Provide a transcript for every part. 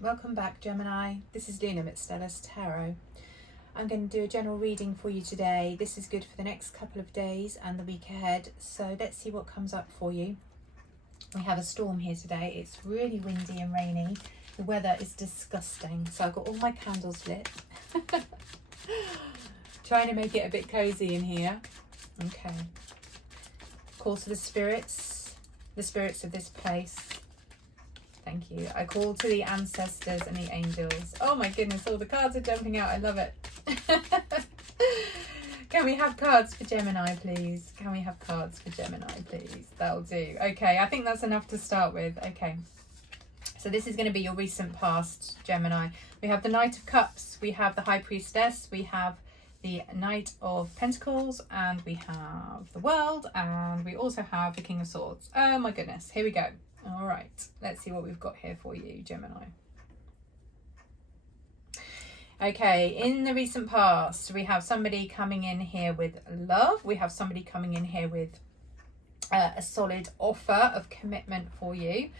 Welcome back, Gemini. This is Luna at Stellar's Tarot. I'm going to do a general reading for you today. This is good for the next couple of days and the week ahead. So let's see what comes up for you. We have a storm here today. It's really windy and rainy. The weather is disgusting. So I've got all my candles lit. Trying to make it a bit cozy in here. Okay. Call to the spirits of this place. Thank you. I call to the ancestors and the angels. Oh my goodness, all the cards are jumping out. I love it. Can we have cards for Gemini, please? Can we have cards for Gemini, please? That'll do. Okay, I think that's enough to start with. Okay. So this is going to be your recent past, Gemini. We have the Knight of Cups. We have the High Priestess. We have the Knight of Pentacles. And we have the World. And we also have the King of Swords. Oh my goodness. Here we go. All right, let's see what we've got here for you, Gemini. Okay, in the recent past, we have somebody coming in here with love. We have somebody coming in here with a solid offer of commitment for you.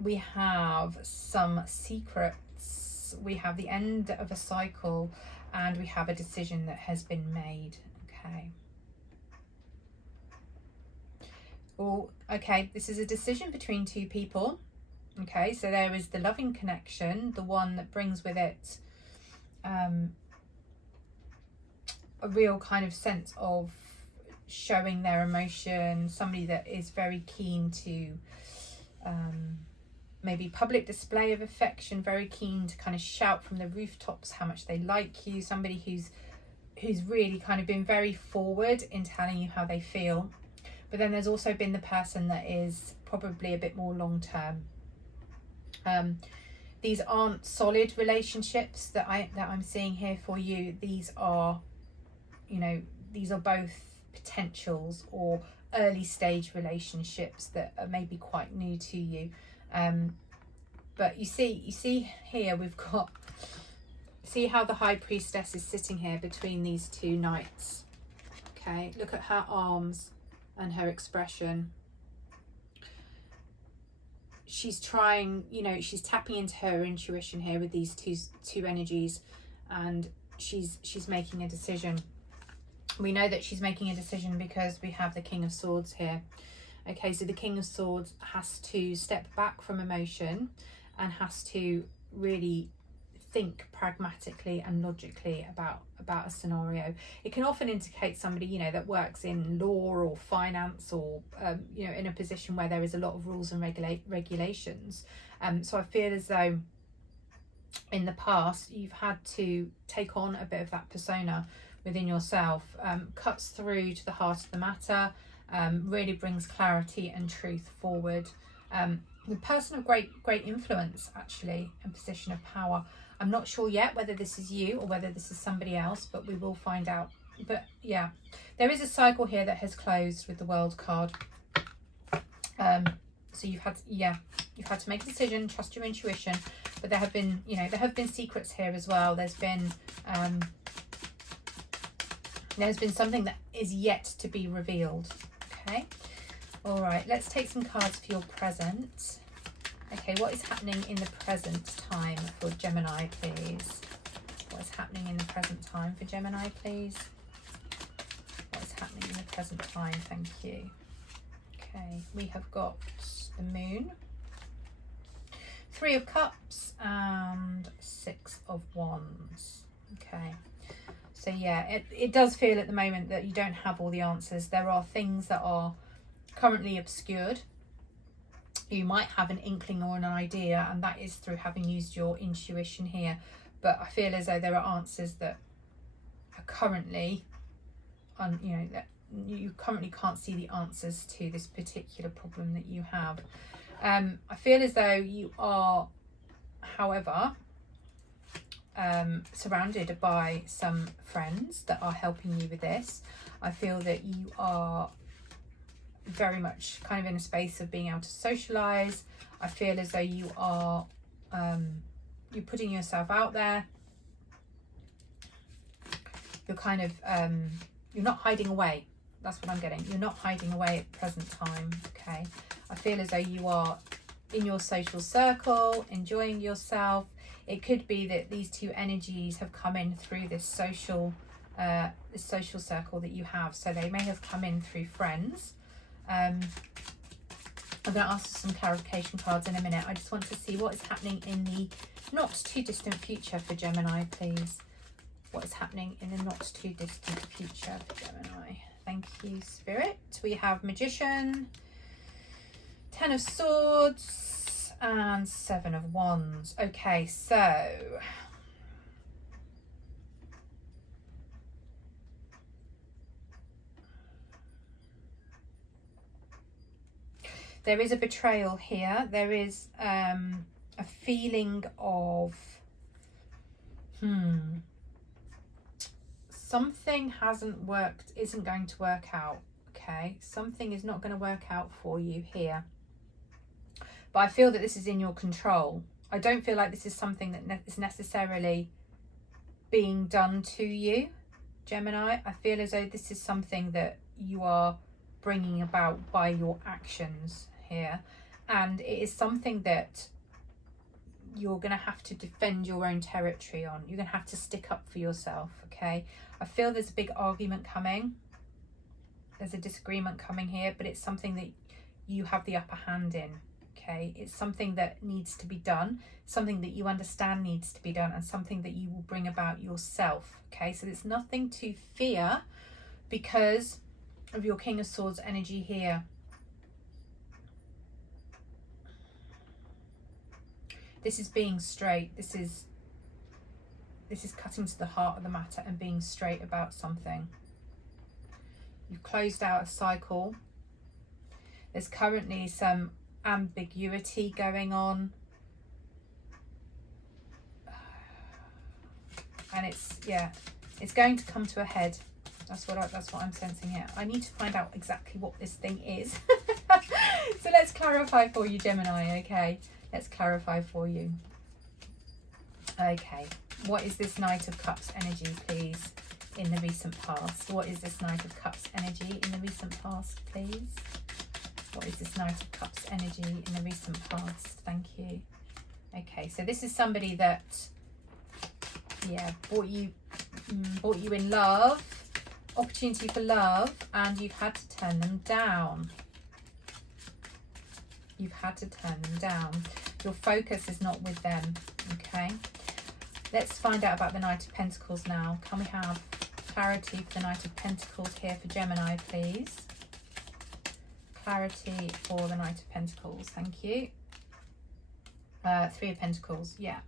We have some secrets. We have the end of a cycle, and we have a decision that has been made. Okay. Oh, okay, this is a decision between two people. Okay, so there is the loving connection, the one that brings with it a real kind of sense of showing their emotion, somebody that is very keen to maybe public display of affection, very keen to kind of shout from the rooftops how much they like you, somebody who's really kind of been very forward in telling you how they feel. But then there's also been the person that is probably a bit more long-term. These aren't solid relationships that I'm seeing here for you. These are, these are both potentials or early stage relationships that are maybe quite new to you. But you see here we've got, see how the High Priestess is sitting here between these two knights. Okay, look at her arms and her expression. She's trying, she's tapping into her intuition here with these two energies, and she's making a decision. We know that she's making a decision because we have the King of Swords here. Okay, so the King of Swords has to step back from emotion and has to really think pragmatically and logically about a scenario. It can often indicate somebody that works in law or finance or in a position where there is a lot of rules and regulations. So I feel as though in the past you've had to take on a bit of that persona within yourself. Cuts through to the heart of the matter, really brings clarity and truth forward. The person of great influence, actually, and position of power. I'm not sure yet whether this is you or whether this is somebody else, but we will find out. But yeah, there is a cycle here that has closed with the World card. So you've had to make a decision, trust your intuition, but there have been secrets here as well. There's been something that is yet to be revealed. Okay. All right, let's take some cards for your present. Okay, what is happening in the present time for Gemini, please? What is happening in the present time for Gemini, please? What is happening in the present time? Thank you. Okay, we have got the Moon, Three of Cups, and Six of Wands. Okay. So yeah, it does feel at the moment that you don't have all the answers. There are things that are currently obscured. You might have an inkling or an idea, and that is through having used your intuition here. But I feel as though there are answers that are currently, that you currently can't see the answers to this particular problem that you have. I feel as though you are, however, surrounded by some friends that are helping you with this. I feel that you are very much kind of in a space of being able to socialize. I feel as though you are you're putting yourself out there. You're kind of you're not hiding away. That's what I'm getting. You're not hiding away at the present time. Okay, I feel as though you are in your social circle, enjoying yourself. It could be that these two energies have come in through this social circle that you have. So they may have come in through friends. I'm going to ask for some clarification cards in a minute. I just want to see what is happening in the not too distant future for Gemini, please. What is happening in the not too distant future for Gemini? Thank you, Spirit. We have Magician, Ten of Swords, and Seven of Wands. Okay, so there is a betrayal here. There is a feeling of something hasn't worked, isn't going to work out. Okay, something is not going to work out for you here. But I feel that this is in your control. I don't feel like this is something that is necessarily being done to you, Gemini. I feel as though this is something that you are bringing about by your actions here. And it is something that you're going to have to defend your own territory on. You're going to have to stick up for yourself, okay? I feel there's a big argument coming. There's a disagreement coming here, but it's something that you have the upper hand in. Okay, it's something that needs to be done, something that you understand needs to be done, and something that you will bring about yourself. Okay, so there's nothing to fear because of your King of Swords energy here. This is being straight. This is cutting to the heart of the matter and being straight about something. You've closed out a cycle. There's currently some ambiguity going on, and it's going to come to a head. That's what I'm sensing here. I need to find out exactly what this thing is. So let's clarify for you, Gemini. Okay, let's clarify for you. Okay, what is this Knight of Cups energy, please, in the recent past? What is this Knight of Cups energy in the recent past, please? What is this Knight of Cups energy in the recent past? Thank you. Okay, so this is somebody that, bought you in love, opportunity for love, and you've had to turn them down. You've had to turn them down. Your focus is not with them, okay? Let's find out about the Knight of Pentacles now. Can we have clarity for the Knight of Pentacles here for Gemini, please? Clarity for the Knight of Pentacles, thank you. Three of Pentacles, yeah.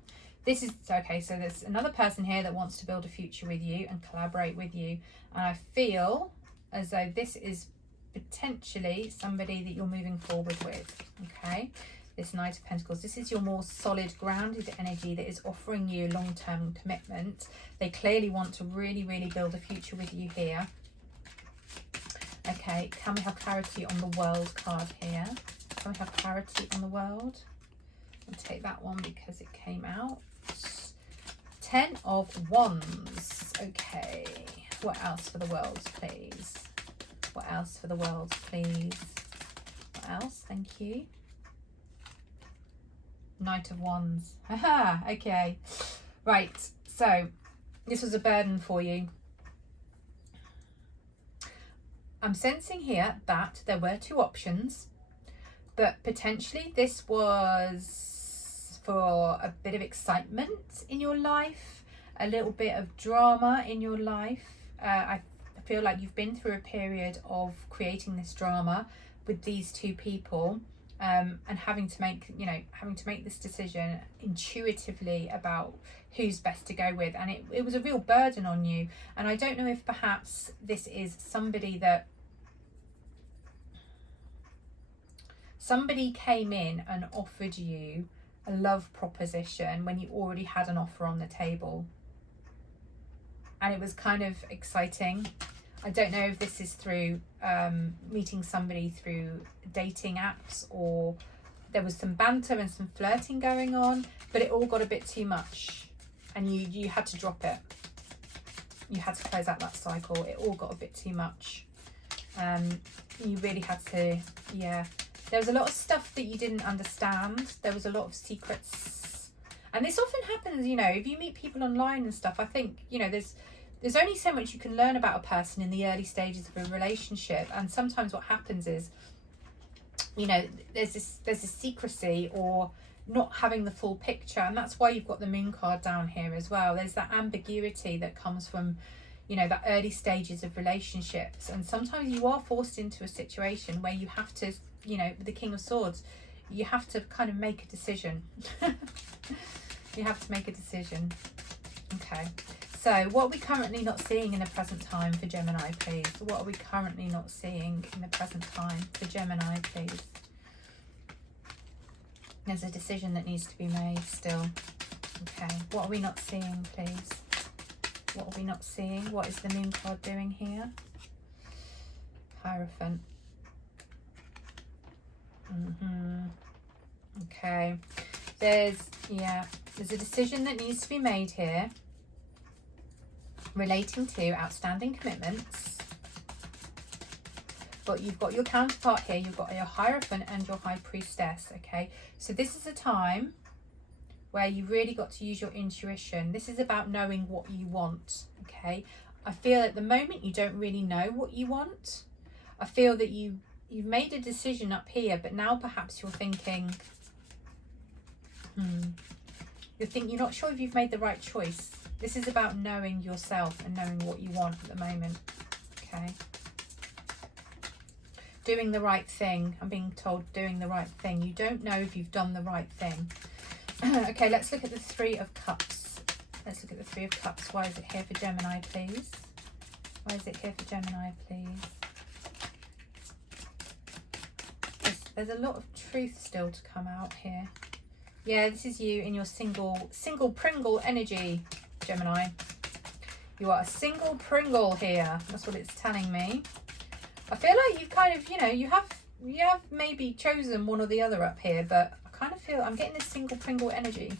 This is, okay, so there's another person here that wants to build a future with you and collaborate with you. And I feel as though this is potentially somebody that you're moving forward with, okay? This Knight of Pentacles, this is your more solid, grounded energy that is offering you long-term commitment. They clearly want to really, really build a future with you here. Okay, can we have clarity on the World card here? Can we have clarity on the World? I'll take that one because it came out. Ten of Wands. Okay, what else for the World, please? What else for the World, please? What else? Thank you. Knight of Wands. Haha, okay. Right, so this was a burden for you. I'm sensing here that there were two options, but potentially this was for a bit of excitement in your life, a little bit of drama in your life. I feel like you've been through a period of creating this drama with these two people, and having to make this decision intuitively about who's best to go with, and it was a real burden on you. And I don't know if perhaps this is somebody came in and offered you a love proposition when you already had an offer on the table, and it was kind of exciting. I don't know if this is through meeting somebody through dating apps, or there was some banter and some flirting going on, but it all got a bit too much and you had to drop it. You had to close out that cycle. It all got a bit too much. You really had to, There was a lot of stuff that you didn't understand. There was a lot of secrets. And this often happens, you know, if you meet people online and stuff, I think, you know, there's only so much you can learn about a person in the early stages of a relationship. And sometimes what happens is, you know, there's this secrecy or not having the full picture. And that's why you've got the moon card down here as well. There's that ambiguity that comes from, you know, the early stages of relationships. And sometimes you are forced into a situation where you have to, you know, with the King of Swords, you have to kind of make a decision. You have to make a decision. Okay. So what are we currently not seeing in the present time for Gemini, please? What are we currently not seeing in the present time for Gemini, please? There's a decision that needs to be made still. Okay. What are we not seeing, please? What are we not seeing? What is the moon card doing here? Hierophant. Okay. There's a decision that needs to be made here relating to outstanding commitments. But you've got your counterpart here. You've got your Hierophant and your High Priestess. Okay. So this is a time where you really got to use your intuition. This is about knowing what you want. Okay. I feel at the moment you don't really know what you want. I feel that you've made a decision up here, but now perhaps you're thinking, you're not sure if you've made the right choice. This is about knowing yourself and knowing what you want at the moment. Okay. Doing the right thing. I'm being told doing the right thing. You don't know if you've done the right thing. Okay, let's look at the Three of Cups. Let's look at the Three of Cups. Why is it here for Gemini, please? Why is it here for Gemini, please? There's a lot of truth still to come out here. Yeah, this is you in your single Pringle energy, Gemini. You are a single Pringle here. That's what it's telling me. I feel like you've kind of, you know, you have maybe chosen one or the other up here, but I kind of feel I'm getting this single Pringle energy.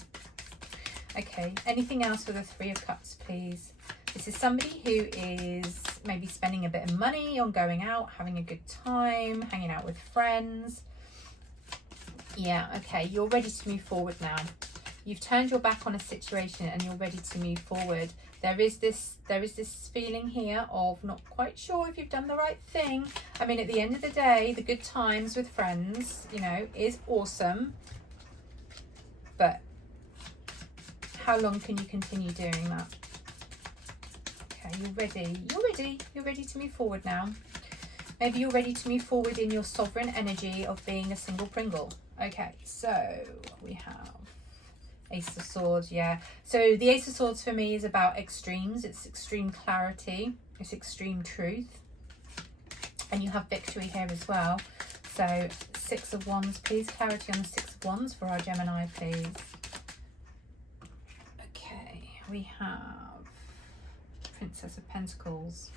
Okay, anything else for the Three of Cups, please? This is somebody who is maybe spending a bit of money on going out, having a good time, hanging out with friends. Yeah, okay, you're ready to move forward now. You've turned your back on a situation and you're ready to move forward. There is this feeling here of not quite sure if you've done the right thing. I mean, at the end of the day, the good times with friends, you know, is awesome. But how long can you continue doing that? Okay, you're ready to move forward now. Maybe you're ready to move forward in your sovereign energy of being a single Pringle. Okay, so we have Ace of Swords, yeah. So the Ace of Swords for me is about extremes. It's extreme clarity. It's extreme truth. And you have victory here as well. So Six of Wands, please. Clarity on the Six of Wands for our Gemini, please. Okay, we have Princess of Pentacles.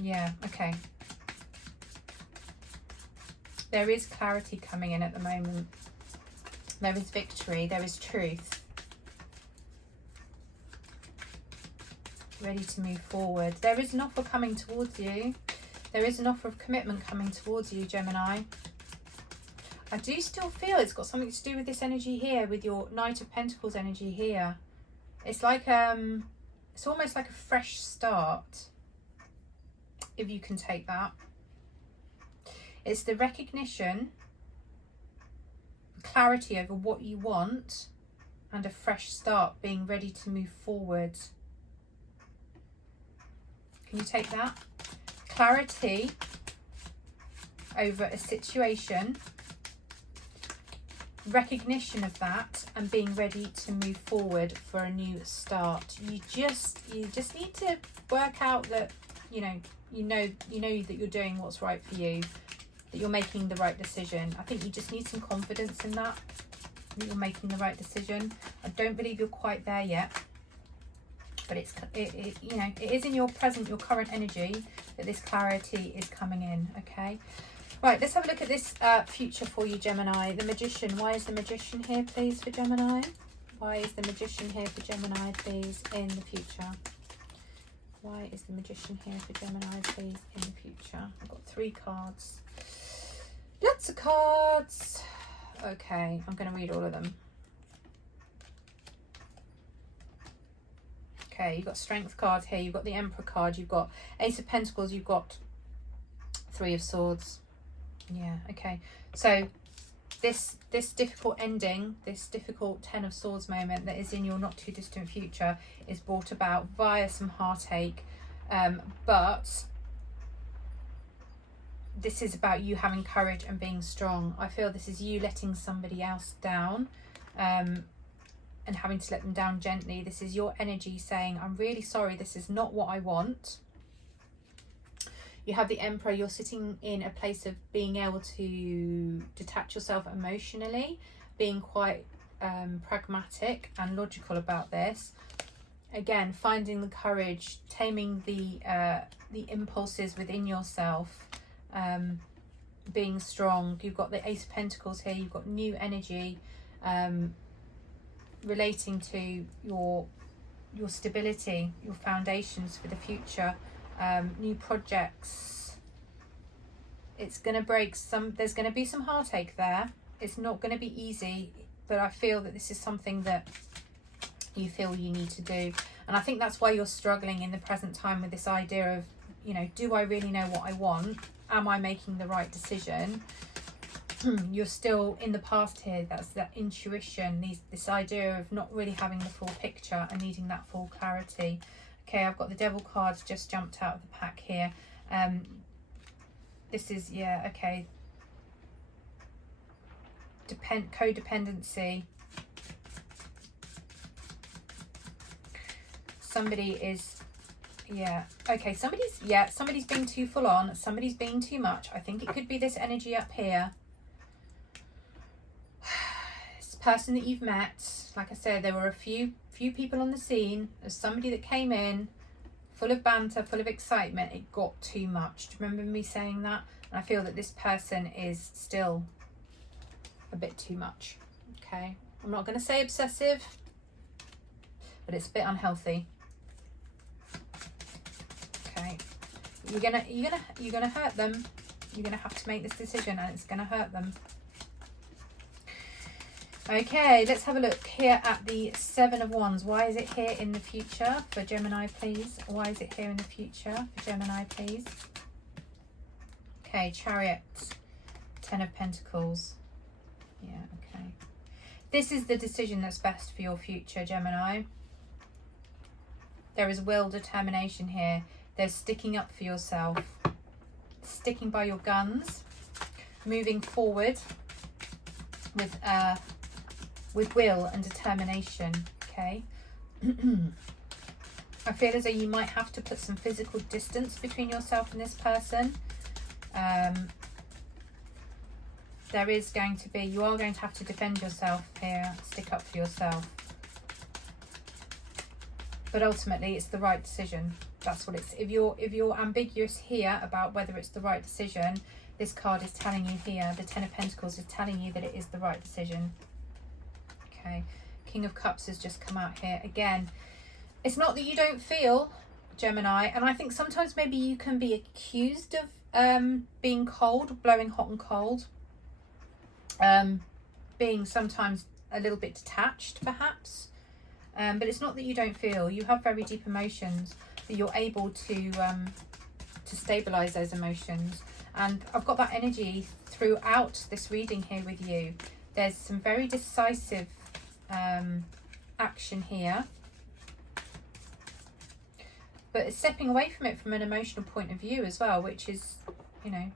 Yeah, okay. There is clarity coming in at the moment. There is victory. There is truth. Ready to move forward. There is an offer coming towards you. There is an offer of commitment coming towards you, Gemini. I do still feel it's got something to do with this energy here, with your Knight of Pentacles energy here. It's like, it's almost like a fresh start, if you can take that. It's the recognition, clarity over what you want, and a fresh start, being ready to move forward. Can you take that? Clarity over a situation, recognition of that, and being ready to move forward for a new start. You just need to work out that, you know that you're doing what's right for you, that you're making the right decision. I think you just need some confidence in that you're making the right decision. I don't believe you're quite there yet, but it is in your current energy that this clarity is coming in. Okay, right, let's have a look at this future for you, Gemini. The Magician. Why is the Magician here, please, for Gemini? Why is the Magician here for Gemini, please, in the future? Why is the Magician here for Gemini, please, in the future? I've got 3 cards. Lots of cards. Okay, I'm going to read all of them. Okay, you've got Strength card here. You've got the Emperor card. You've got Ace of Pentacles. You've got 3 of Swords. Yeah, okay. So this difficult ending, this difficult 10 of Swords moment that is in your not too distant future is brought about via some heartache, but this is about you having courage and being strong. I feel this is you letting somebody else down, and having to let them down gently. This is your energy saying, I'm really sorry, this is not what I want. You have the Emperor. You're sitting in a place of being able to detach yourself emotionally, being quite pragmatic and logical about this. Again, finding the courage, taming the impulses within yourself, being strong. You've got the Ace of Pentacles here. You've got new energy, relating to your stability, your foundations for the future. New projects. It's going to break some, there's going to be some heartache there. It's not going to be easy, but I feel that this is something that you feel you need to do. And I think that's why you're struggling in the present time with this idea of, you know, do I really know what I want? Am I making the right decision? You're still in the past here. That's that intuition, this idea of not really having the full picture and needing that full clarity. Okay, I've got the Devil cards just jumped out of the pack here. This is, yeah, okay. Codependency. Somebody is, yeah, okay, somebody's being too full on. Somebody's being too much. I think it could be this energy up here. This person that you've met, like I said, there were a few people on the scene. There's somebody that came in full of banter, full of excitement. It got too much. Do you remember me saying that? And I feel that this person is still a bit too much. Okay, I'm not going to say obsessive, but it's a bit unhealthy. Okay, you're gonna hurt them. You're gonna have to make this decision, and it's gonna hurt them. Okay, let's have a look here at the 7 of Wands. Why is it here in the future for Gemini, please? Why is it here in the future for Gemini, please? Okay, Chariot, 10 of Pentacles. Yeah, okay. This is the decision that's best for your future, Gemini. There is will, determination here. There's sticking up for yourself, sticking by your guns, moving forward with will and determination. Okay. I feel as though you might have to put some physical distance between yourself and this person. There is going to be, you are going to have to defend yourself here, stick up for yourself. But ultimately it's the right decision. That's what it's, if you're ambiguous here about whether it's the right decision, this card is telling you here, the 10 of Pentacles is telling you that it is the right decision. Okay, King of Cups has just come out here. Again, it's not that you don't feel, Gemini, and I think sometimes maybe you can be accused of being cold, blowing hot and cold, being sometimes a little bit detached perhaps, but it's not that you don't feel. You have very deep emotions, but you're able to stabilize those emotions. And I've got that energy throughout this reading here with you. There's some very decisive action here, but it's stepping away from it from an emotional point of view as well, which is, you know,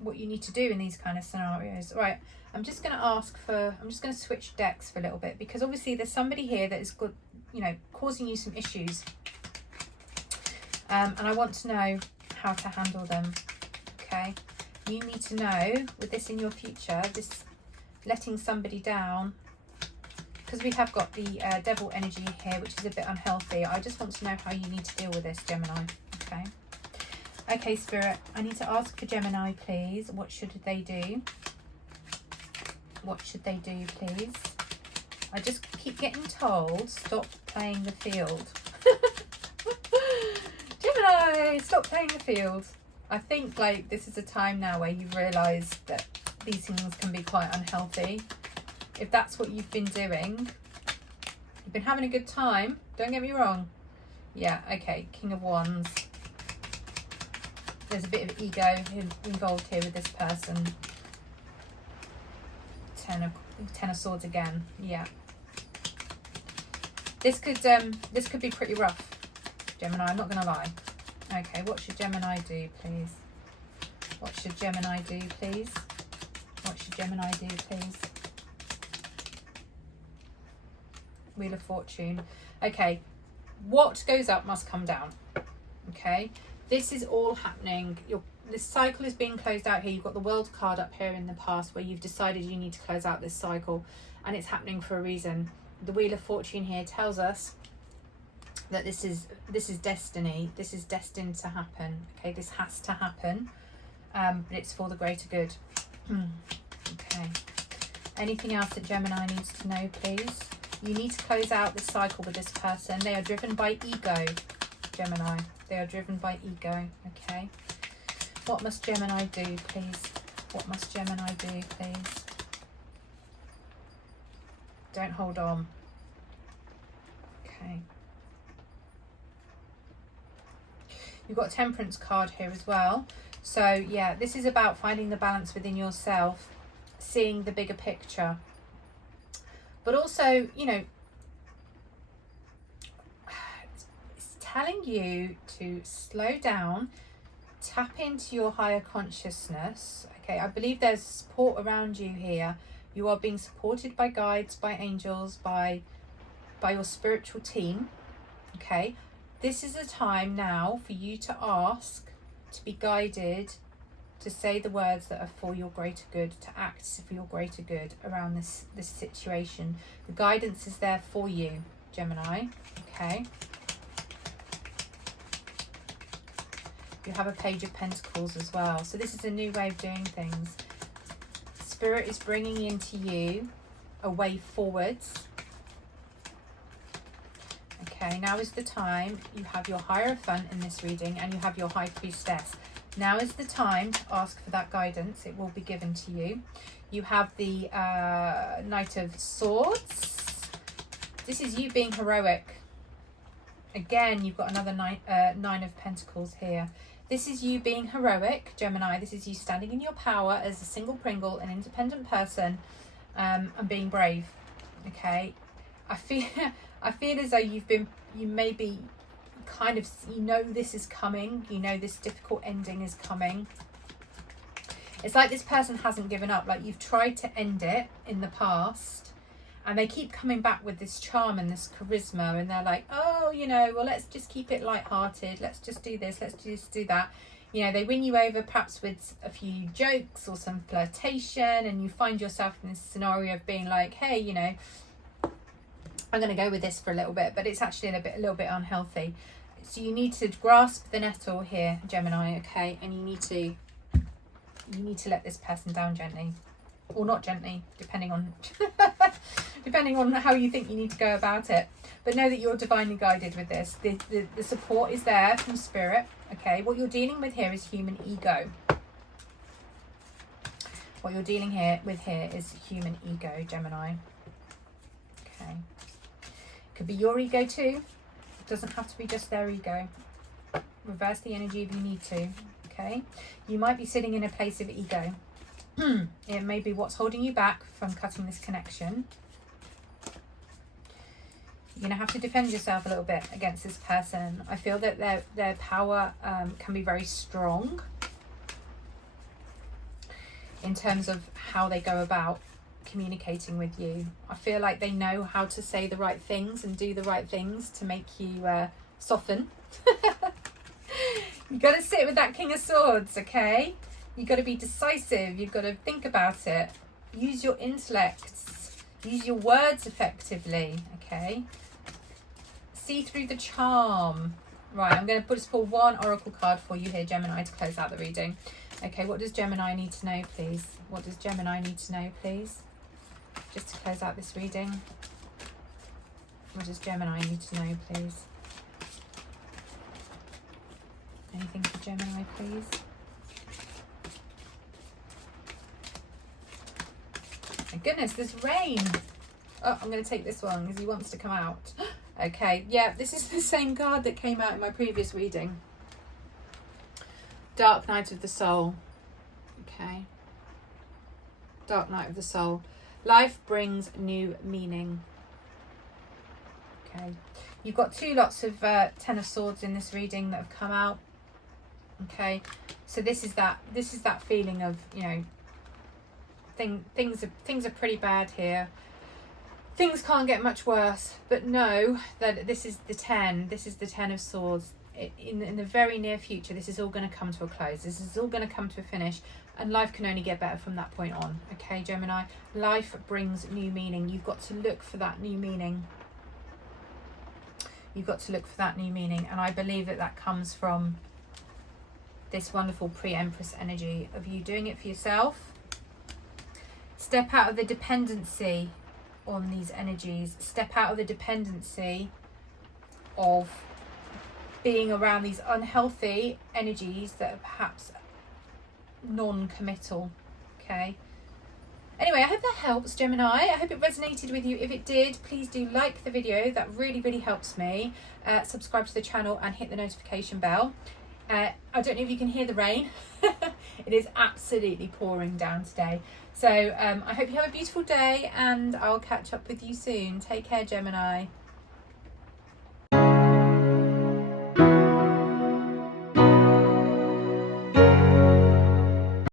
what you need to do in these kind of scenarios. Right, I'm just going to switch decks for a little bit, because obviously there's somebody here that is good, you know, causing you some issues, and I want to know how to handle them. Okay, you need to know with this in your future, this letting somebody down, because we have got the devil energy here, which is a bit unhealthy. I just want to know how you need to deal with this, Gemini. Okay. Okay, Spirit, I need to ask for Gemini, please. What should they do? What should they do, please? I just keep getting told, stop playing the field. Gemini, stop playing the field. I think like this is a time now where you've realised that these things can be quite unhealthy. If that's what you've been doing, you've been having a good time, don't get me wrong. Yeah, okay, King of Wands. There's a bit of ego involved here with this person. Ten of Swords again. Yeah. This could be pretty rough, Gemini, I'm not going to lie. Okay, what should Gemini do, please? What should Gemini do, please? What should Gemini do, please? Wheel of Fortune. Okay, what goes up must come down. Okay, this is all happening. This cycle is being closed out here. You've got the World card up here in the past where you've decided you need to close out this cycle, and it's happening for a reason. The Wheel of Fortune here tells us that this is destiny. This is destined to happen. Okay, this has to happen, but it's for the greater good. Okay, anything else that Gemini needs to know, please? You need to close out this cycle with this person. They are driven by ego, Gemini. They are driven by ego. Okay, what must Gemini do, please? What must Gemini do, please? Don't hold on. Okay. You've got Temperance card here as well. So yeah, this is about finding the balance within yourself, seeing the bigger picture. But also, you know, it's telling you to slow down, tap into your higher consciousness. Okay, I believe there's support around you here. You are being supported by guides, by angels, by your spiritual team. Okay, this is a time now for you to ask to be guided, to say the words that are for your greater good, to act for your greater good around this situation. The guidance is there for you, Gemini. Okay. You have a Page of Pentacles as well. So this is a new way of doing things. Spirit is bringing into you a way forwards. Okay, now is the time. You have your Hierophant in this reading and you have your High Priestess. Now is the time to ask for that guidance. It will be given to you. You have the Knight of Swords. This is you being heroic. Again, you've got another Nine of Pentacles here. This is you being heroic, Gemini. This is you standing in your power as a single Pringle, an independent person, and being brave. Okay, I feel as though you may be kind of, you know, this is coming. You know this difficult ending is coming. It's like this person hasn't given up. Like you've tried to end it in the past, and they keep coming back with this charm and this charisma, and they're like, oh, you know, well, let's just keep it lighthearted. Let's just do this. Let's just do that. You know, they win you over perhaps with a few jokes or some flirtation, and you find yourself in this scenario of being like, hey, you know, I'm going to go with this for a little bit, but it's actually a little bit unhealthy. So you need to grasp the nettle here, Gemini, okay? And you need to let this person down gently, or not gently, depending on depending on how you think you need to go about it. But know that you're divinely guided with this. The support is there from Spirit, okay? What you're dealing with here is human ego. What you're dealing with here is human ego, Gemini. Okay. Could be your ego too. It doesn't have to be just their ego. Reverse the energy if you need to, okay? You might be sitting in a place of ego. It may be what's holding you back from cutting this connection. You're going to have to defend yourself a little bit against this person. I feel that their power can be very strong in terms of how they go about communicating with you. I feel like they know how to say the right things and do the right things to make you soften. You've got to sit with that King of Swords, okay? You've got to be decisive. You've got to think about it. Use your intellect. Use your words effectively, okay? See through the charm. Right, I'm going to just pull one oracle card for you here, Gemini, to close out the reading. Okay, what does Gemini need to know, please? What does Gemini need to know, please? Just to close out this reading. What does Gemini need to know, please? Anything for Gemini, please? My goodness, there's rain. Oh, I'm going to take this one because he wants to come out. Okay, yeah, this is the same card that came out in my previous reading. Dark Night of the Soul. Okay. Dark Night of the Soul. Life brings new meaning. Okay. You've got two lots of Ten of Swords in this reading that have come out. Okay. So this is that feeling of, you know, things are pretty bad here. Things can't get much worse, but know that this is the 10. This is the 10 of Swords. In the very near future, this is all going to come to a close. This is all going to come to a finish, and life can only get better from that point on. Okay, Gemini? Life brings new meaning. You've got to look for that new meaning. You've got to look for that new meaning, and I believe that that comes from this wonderful pre-Empress energy of you doing it for yourself. Step out of the dependency on these energies. Step out of the dependency of being around these unhealthy energies that are perhaps non-committal. Okay. Anyway, I hope that helps, Gemini. I hope it resonated with you. If it did, please do like the video. That really, really helps me. Subscribe to the channel and hit the notification bell. I don't know if you can hear the rain. It is absolutely pouring down today. So I hope you have a beautiful day, and I'll catch up with you soon. Take care, Gemini.